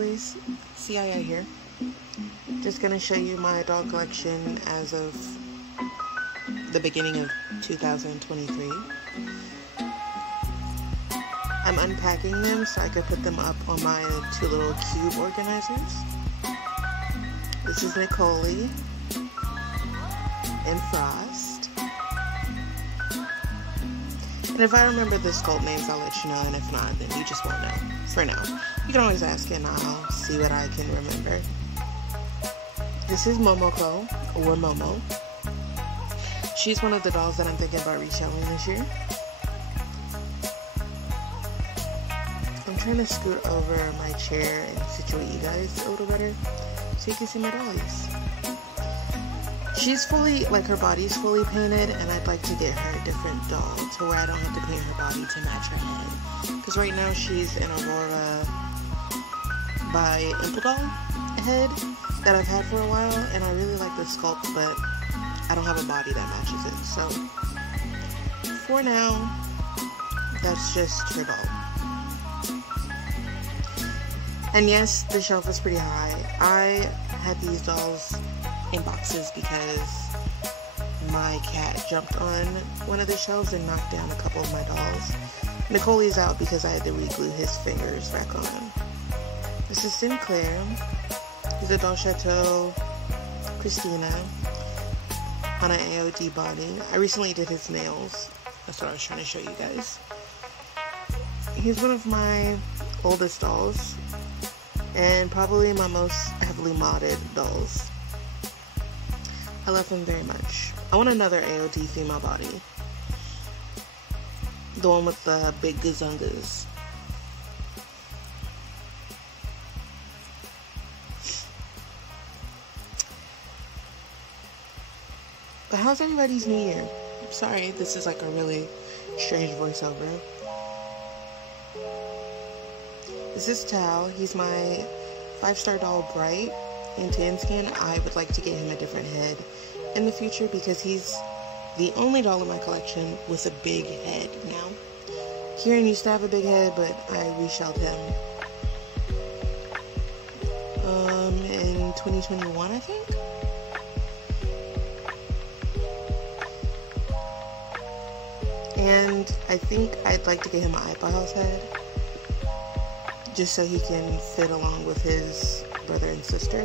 lovelies, CII here. Just gonna show you my doll collection as of the beginning of 2023. I'm unpacking them so I could put them up on my two little cube organizers. This is Nicole and Frost. And if I remember the sculpt names, I'll let you know, and if not, then you just won't know. For now. You can always ask and I'll see what I can remember. This is Momoko, or Momo. She's one of the dolls that I'm thinking about reselling this year. I'm trying to scoot over my chair and situate you guys a little better so you can see my dollies. She's fully, like, her body's fully painted, and I'd like to get her a different doll to where I don't have to paint her body to match her head. Because right now she's an Aurora by Impel head that I've had for a while, and I really like the sculpt, but I don't have a body that matches it. So for now, that's just her doll. And yes, the shelf is pretty high. I had these dolls in boxes because my cat jumped on one of the shelves and knocked down a couple of my dolls. Nicole's out because I had to re-glue his fingers back on. This is Sinclair. He's a Doll Chateau Christina on an AOD body. I recently did his nails. That's what I was trying to show you guys. He's one of my oldest dolls and probably my most heavily modded dolls. I love him very much. I want another AOD female body. The one with the big gazungas. But how's everybody's New Year? I'm sorry, this is like a really strange voiceover. This is Tao. He's my 5-star doll Bright in tan skin. I would like to get him a different head in the future because he's the only doll in my collection with a big head now. Kieran used to have a big head, but I reshelled him in 2021, I think. And I think I'd like to get him an iPod head just so he can fit along with his brother and sister.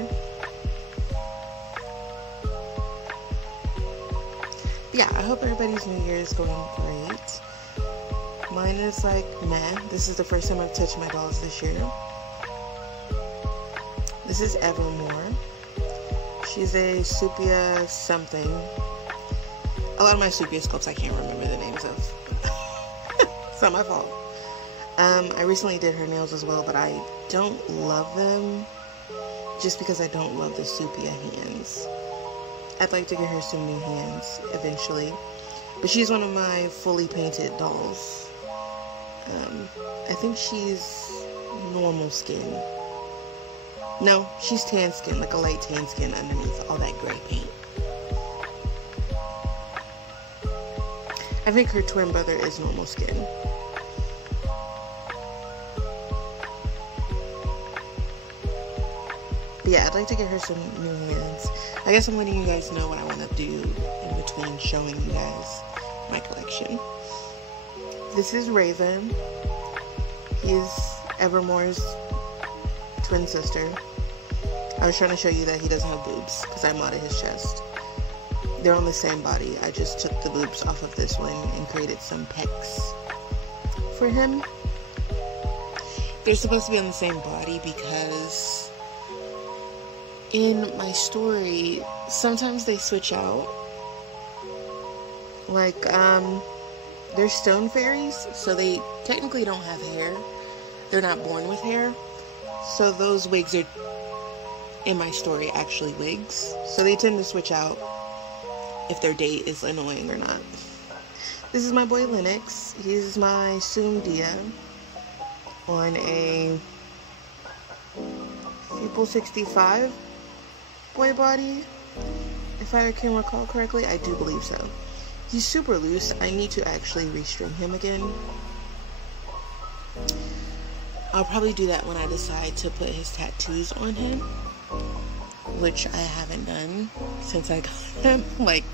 Yeah, I hope everybody's New Year is going great. Mine is like meh. This is the first time I've touched my dolls this year. This is Evermore. She's a Supia something. A lot of my Supia sculpts I can't remember the names of. It's not my fault. I recently did her nails as well, but I don't love them just because I don't love the Supia hands. I'd like to get her some new hands eventually, but she's one of my fully painted dolls. I think she's normal skin. No, she's tan skin, like a light tan skin underneath all that gray paint. I think her twin brother is normal skin. But yeah, I'd like to get her some new hands. I guess I'm letting you guys know what I want to do in between showing you guys my collection. This is Raven. He's Evermore's twin sister. I was trying to show you that he doesn't have boobs because I modded his chest. They're on the same body. I just took the boobs off of this one and created some pecs for him. They're supposed to be on the same body because in my story, sometimes they switch out. Like, they're stone fairies, so they technically don't have hair. They're not born with hair. So those wigs are, in my story, actually wigs. So they tend to switch out if their date is annoying or not. This is my boy Lennox. He's my Dia on a People 65 boy body. If I can recall correctly, I do believe so. He's super loose. I need to actually restring him again. I'll probably do that when I decide to put his tattoos on him, which I haven't done since I got him like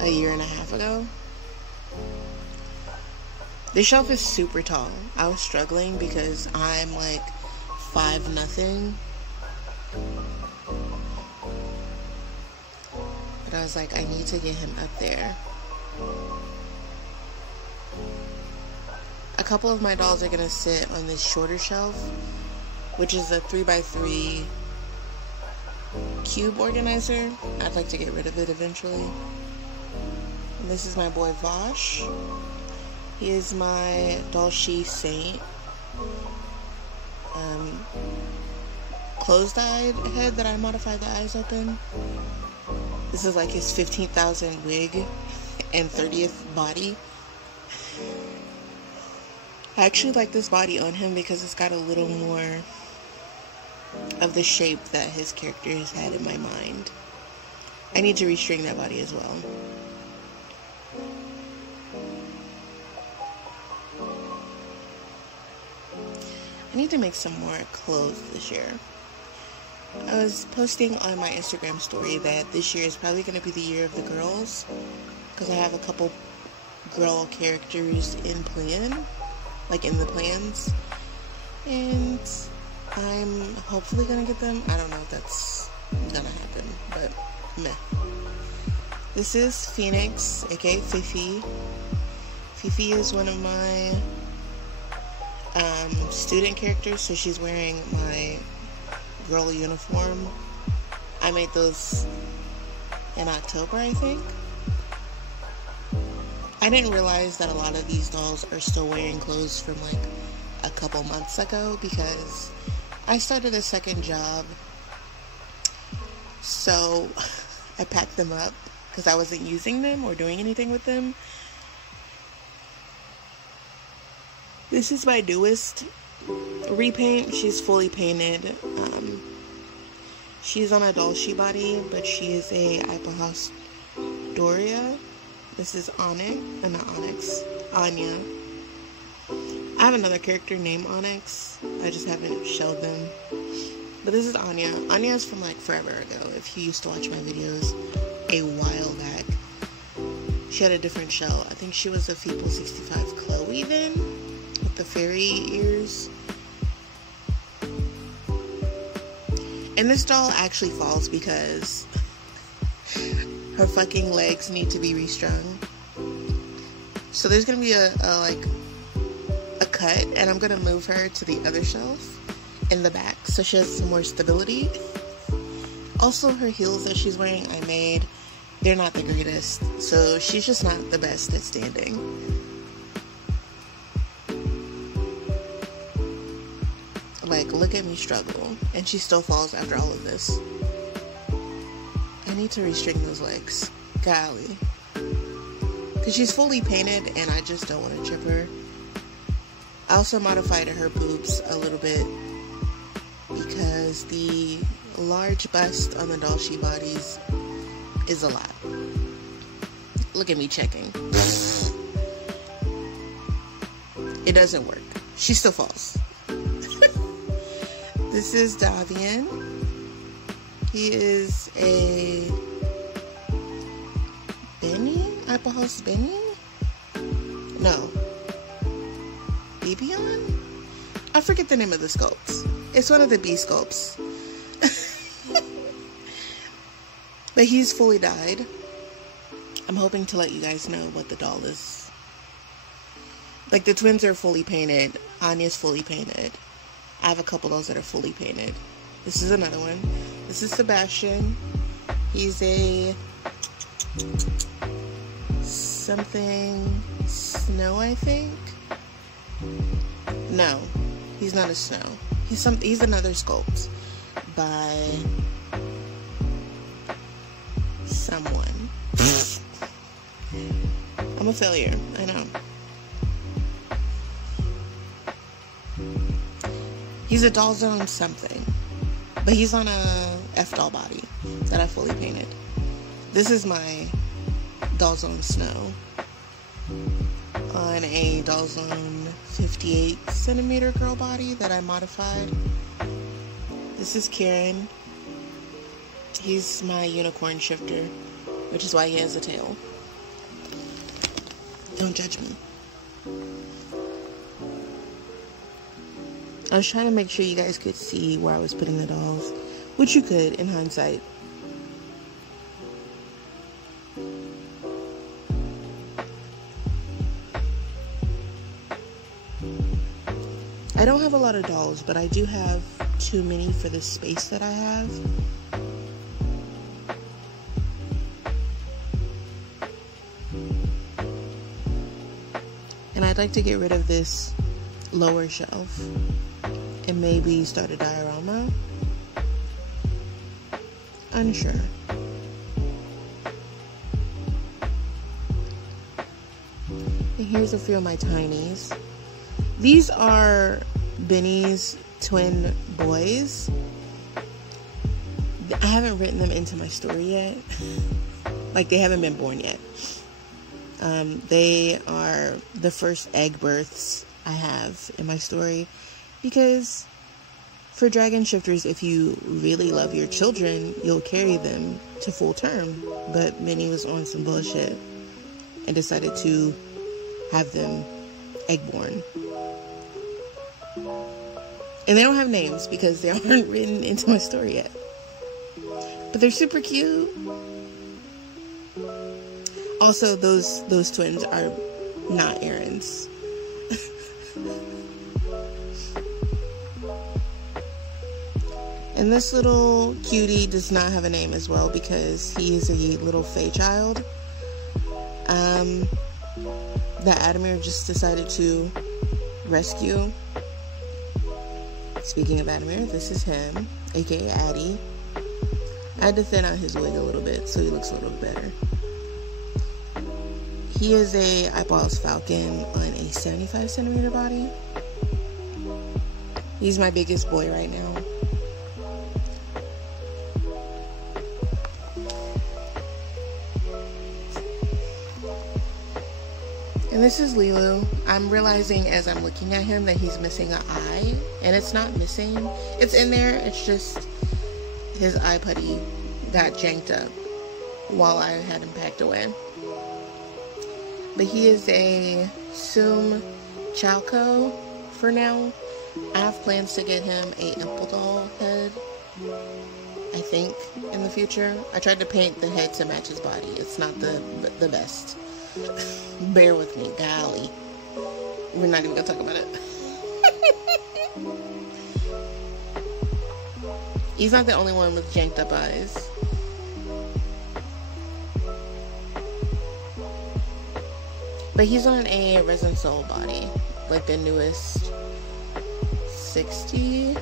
a year and a half ago. This shelf is super tall. I was struggling because I'm like 5'0". But I was like, I need to get him up there. A couple of my dolls are gonna sit on this shorter shelf, which is a 3x3 cube organizer. I'd like to get rid of it eventually. And this is my boy Vosh. He is my Dollxlover saint. Closed-eyed head that I modified the eyes open. This is like his 15,000 wig and 30th body. I actually like this body on him because it's got a little more of the shape that his character has had in my mind. I need to restring that body as well. I need to make some more clothes this year. I was posting on my Instagram story that this year is probably going to be the year of the girls, because I have a couple girl characters in plan, like in the plans, and I'm hopefully going to get them. I don't know if that's going to happen, but meh. This is Phoenix, aka Fifi. Fifi is one of my student characters, so she's wearing my girl uniform. I made those in October, I think. I didn't realize that a lot of these dolls are still wearing clothes from like a couple months ago, because I started a second job, so I packed them up because I wasn't using them or doing anything with them. This is my newest repaint. She's fully painted. She's on a Dollxlover body, but she is a Ipahouse Doria. This is Onyx, not Onyx, Anya. I have another character named Onyx. I just haven't showed them. But this is Anya. Anya is from like forever ago. If you used to watch my videos a while back, she had a different shell. I think she was a Feeple 65 Chloe then, with the fairy ears. And this doll actually falls because her fucking legs need to be restrung. So there's gonna be a cut, and I'm gonna move her to the other shelf in the back so she has some more stability. Also, her heels that she's wearing, I made. They're not the greatest, so she's just not the best at standing. Like, look at me struggle, and she still falls after all of this. I need to restring those legs. Golly. Because she's fully painted, and I just don't want to trip her. I also modified her boobs a little bit, because the large bust on the Dollxlover bodies is a lot. Look at me checking. It doesn't work. She still falls. This is Davian. He is a Benny? Ipahouse Benny? No. Bibion? I forget the name of the sculpts. It's one of the B sculpts. But he's fully dyed. I'm hoping to let you guys know what the doll is. Like, the twins are fully painted. Anya's fully painted. I have a couple of those that are fully painted. This is another one. This is Sebastian. He's a something snow, I think. No, he's not a snow. He's another sculpt by someone. I'm a failure, I know. He's a Dollzone something, but he's on a F-doll body that I fully painted. This is my Dollzone Snow on a Dollzone 58 centimeter girl body that I modified. This is Kieran. He's my unicorn shifter, which is why he has a tail. Don't judge me. I was trying to make sure you guys could see where I was putting the dolls, which you could in hindsight. I don't have a lot of dolls, but I do have too many for the space that I have. And I'd like to get rid of this lower shelf and maybe start a diorama. Unsure. And here's a few of my tinies. These are Benny's twin boys. I haven't written them into my story yet. Like, they haven't been born yet. They are the first egg births I have in my story, because for dragon shifters, if you really love your children, you'll carry them to full term. But Benny was on some bullshit and decided to have them egg born. And they don't have names because they aren't written into my story yet. But they're super cute. Also, those twins are not Aaron's. And this little cutie does not have a name as well because he is a little fae child. That Adamir just decided to rescue. Speaking of Adamir, this is him, aka Addy. I had to thin out his wig a little bit so he looks a little better. He is a eyeballs falcon on a 75 centimeter body. He's my biggest boy right now. And this is Lilu. I'm realizing as I'm looking at him that he's missing an eye. And it's not missing. It's in there. It's just his eye putty got janked up while I had him packed away. But he is a Sum Chalco for now. I have plans to get him a Imple doll head, I think, in the future. I tried to paint the head to match his body. It's not the best. Bear with me, golly. We're not even gonna talk about it. He's not the only one with janked up eyes. But he's on a resin sole body, like the newest 60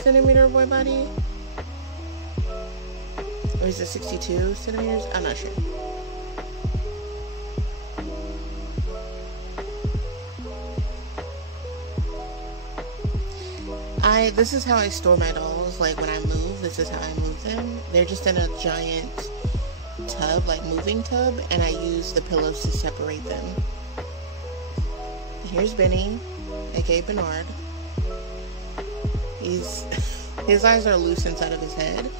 centimeter boy body. Or is it 62 centimeters? I'm not sure. This is how I store my dolls. Like, when I move, this is how I move them. They're just in a giant tub, like moving tub, and I use the pillows to separate them. Here's Benny, aka Bernard. His eyes are loose inside of his head.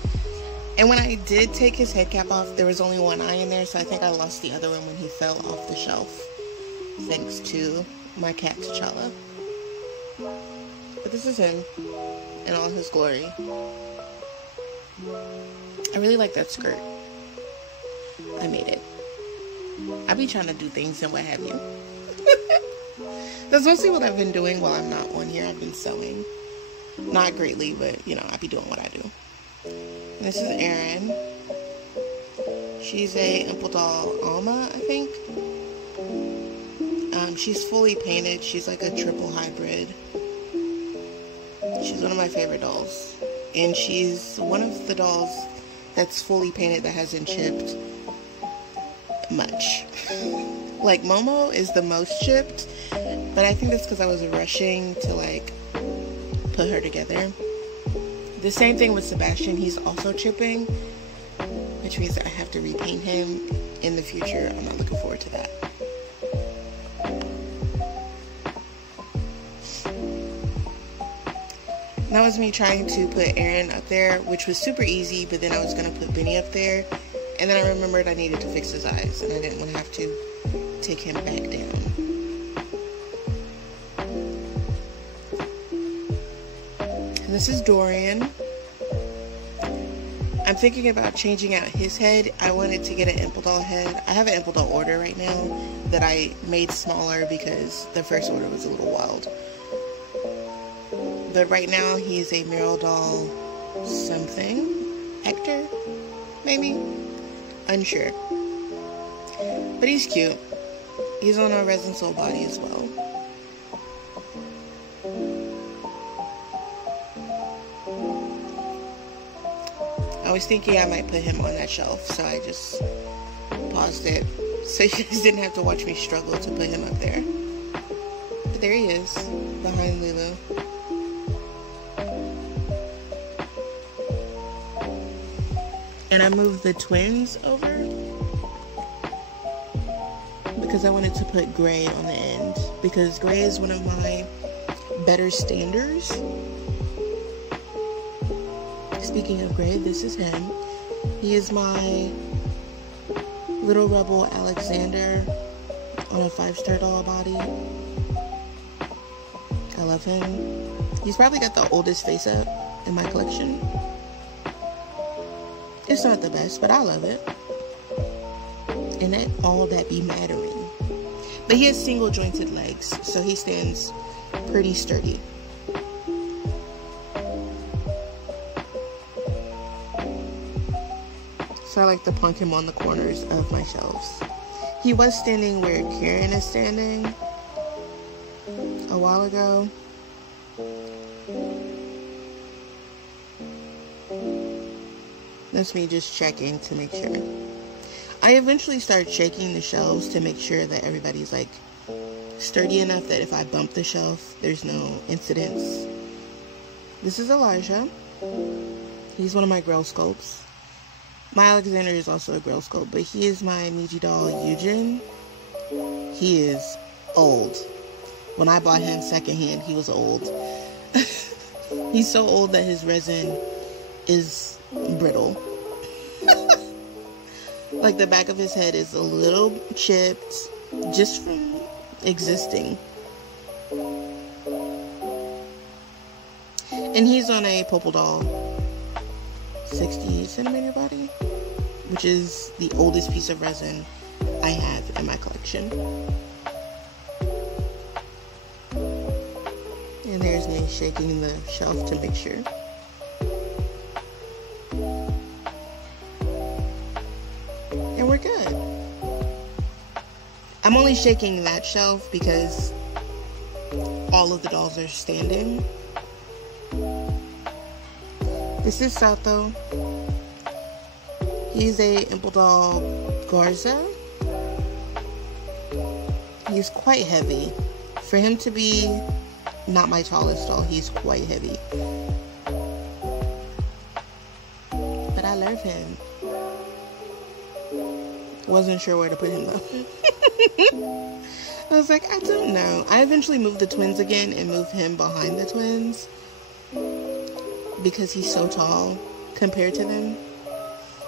And when I did take his head cap off, there was only one eye in there, so I think I lost the other one when he fell off the shelf, thanks to my cat T'Challa. But this is him in all his glory. I really like that skirt. I made it. I be trying to do things and what have you. That's mostly what I've been doing while I'm not on here. I've been sewing. Not greatly, but, you know, I be doing what I do. And this is Erin. She's a Imple doll Alma, I think. She's fully painted. She's like a triple hybrid. She's one of my favorite dolls. And she's one of the dolls that's fully painted that hasn't chipped much. Like, Momo is the most chipped, but I think that's because I was rushing to, like, put her together. The same thing with Sebastian. He's also chipping, which means that I have to repaint him in the future. I'm not looking forward to that. that was me trying to put Aaron up there, which was super easy, but then I was going to put Benny up there, and then I remembered I needed to fix his eyes, and I didn't want to have to take him back down. And this is Dorian. I'm thinking about changing out his head. I wanted to get an Imple Doll head. I have an Imple Doll order right now that I made smaller because the first order was a little wild. But right now he's a Meryl Doll something. Hector? Maybe? Unsure. But he's cute. He's on a resin sole body as well. I was thinking I might put him on that shelf, so I just paused it so you guys didn't have to watch me struggle to put him up there. But there he is, behind Lulu. And I moved the twins over because I wanted to put Gray on the end, because Gray is one of my better standers. Speaking of Gray, this is him. He is my little rebel Alexander on a 5-star doll body. I love him. He's probably got the oldest face up in my collection. It's not the best, but I love it. And that all that be mattering. But he has single jointed legs, so he stands pretty sturdy. So I like to plunk him on the corners of my shelves. He was standing where Karen is standing a while ago. That's me just checking to make sure. I eventually started shaking the shelves to make sure that everybody's like sturdy enough that if I bump the shelf, there's no incidents. This is Elijah. He's one of my Grail sculpts. My Alexander is also a Grail sculpt, but he is my Bjd doll Eugen. He is old. When I bought him secondhand, he was old. He's so old that his resin is brittle. Like the back of his head is a little chipped just from existing. And he's on a Popple Doll 60 centimeter body, which is the oldest piece of resin I have in my collection. And there's me shaking the shelf to make sure. And we're good. I'm only shaking that shelf because all of the dolls are standing. This is Sato. He's a Imple Doll Garza. He's quite heavy. For him to be not my tallest doll, he's quite heavy. But I love him. Wasn't sure where to put him though. I was like, I don't know. I eventually moved the twins again and moved him behind the twins because he's so tall compared to them.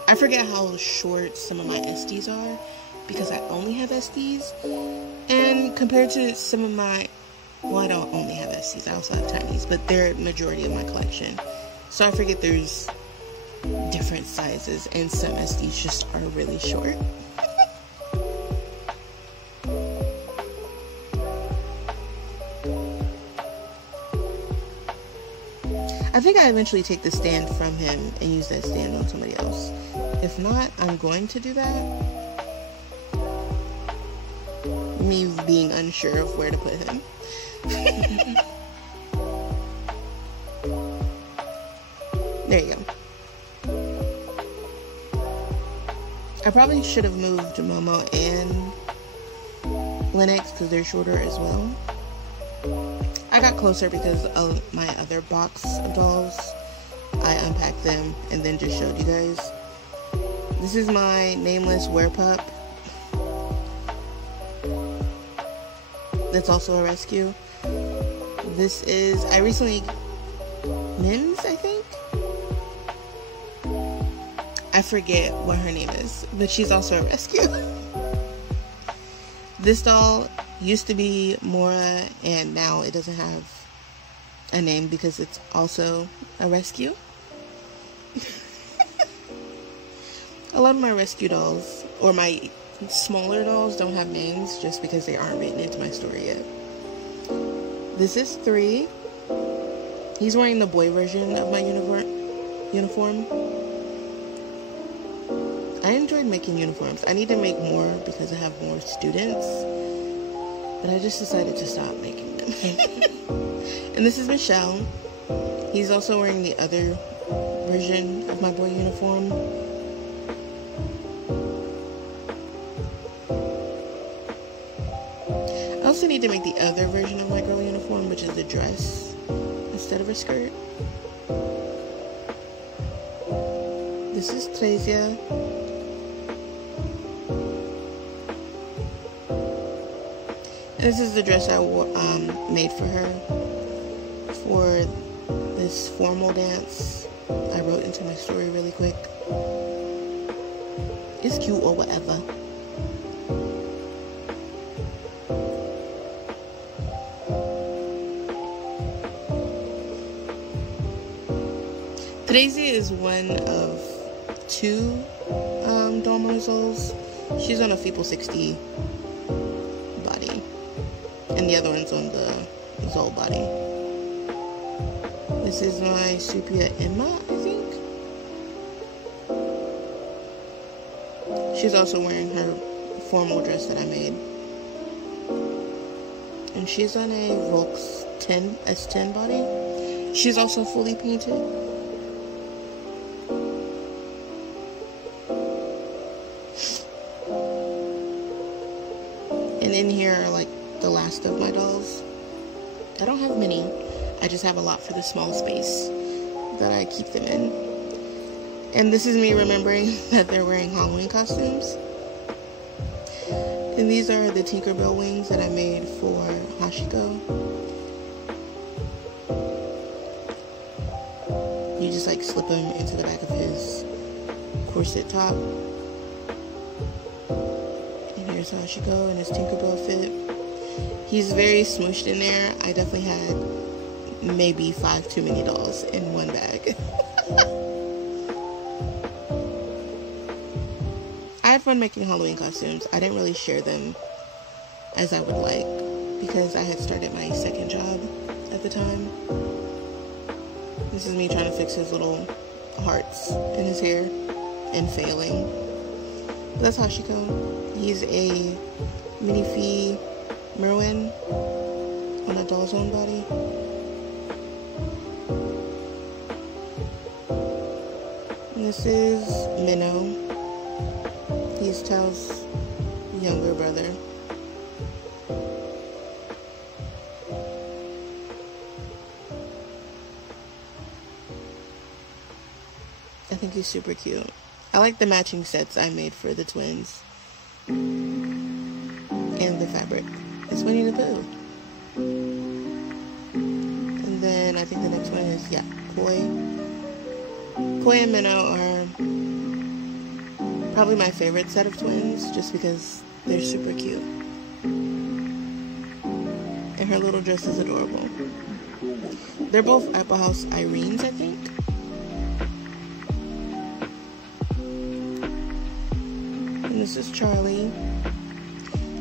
I forget how short some of my SDs are because I only have SDs, and compared to some of my, well, I don't only have SDs, I also have Tiny's, but they're the majority of my collection. So I forget there's different sizes, and some SDs just are really short. I think I eventually take the stand from him and use that stand on somebody else. If not, I'm going to do that. Me being unsure of where to put him. There you go. I probably should have moved Momo and Lennox because they're shorter as well. I got closer because of my other box of dolls. I unpacked them and then just showed you guys. This is my nameless werepup. That's also a rescue. This is, I recently Mims, I think. I forget what her name is, but she's also a rescue. This doll used to be Mora, and now it doesn't have a name because it's also a rescue. A lot of my rescue dolls, or my smaller dolls, don't have names just because they aren't written into my story yet. This is 3. He's wearing the boy version of my uniform. I enjoyed making uniforms. I need to make more because I have more students, but I just decided to stop making them. And this is Michelle. He's also wearing the other version of my boy uniform. I also need to make the other version of my girl uniform, which is a dress instead of a skirt. This is Tresia. This is the dress I made for her for this formal dance. I wrote into my story really quick. It's cute or whatever. Daisy is one of 2 Dollxlovers. She's on a Feeple 60 body, and the other one's on the Zol body. This is my Supia Emma, I think. She's also wearing her formal dress that I made, and she's on a Volks 10 S10 body. She's also fully painted. And in here are like the last of my dolls. I don't have many. I just have a lot for the small space that I keep them in. And this is me remembering that they're wearing Halloween costumes. And these are the Tinkerbell wings that I made for Hashiko. You just like slip them into the back of his corset top. Here's Hashiko in his Tinkerbell fit. He's very smooshed in there. I definitely had maybe 5 too many dolls in one bag. I had fun making Halloween costumes. I didn't really share them as I would like because I had started my second job at the time. This is me trying to fix his little hearts in his hair and failing. But that's Hashiko. He's a minifee Merwin on a doll's own body. And this is Minnow. He's Tao's younger brother. I think he's super cute. I like the matching sets I made for the twins. And the fabric. It's Winnie the Pooh. And then I think the next one is, Koi. Koi and Minnow are probably my favorite set of twins just because they're super cute. And her little dress is adorable. They're both Apple House Irenes, I think. And this is Charlie.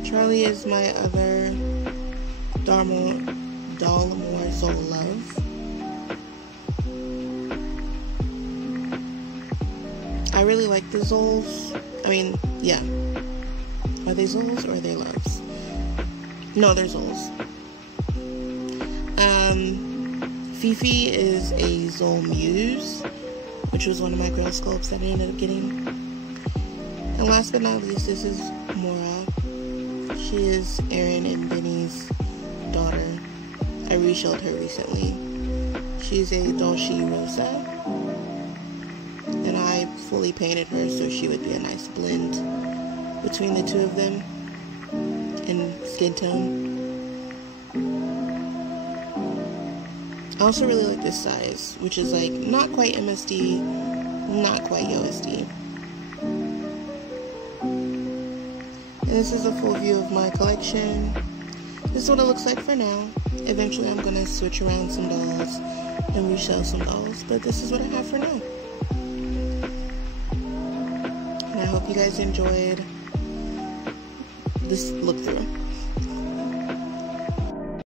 Charlie is my other Dollxlover Soul Love. I really like the Zols. I mean, yeah. Are they Zols or are they Loves? No, they're Zols. Fifi is a Zol Muse, which was one of my girl sculpts that I ended up getting. And last but not least, this is Mora. She is Aaron and Benny's daughter. I reshelled her recently. She's a Dolce Rosa. And I fully painted her so she would be a nice blend between the two of them in skin tone. also really like this size, which is like not quite MSD, not quite OSD. And this is a full view of my collection. This is what it looks like for now. Eventually I'm gonna switch around some dolls and resell some dolls, but this is what I have for now. And I hope you guys enjoyed this look through.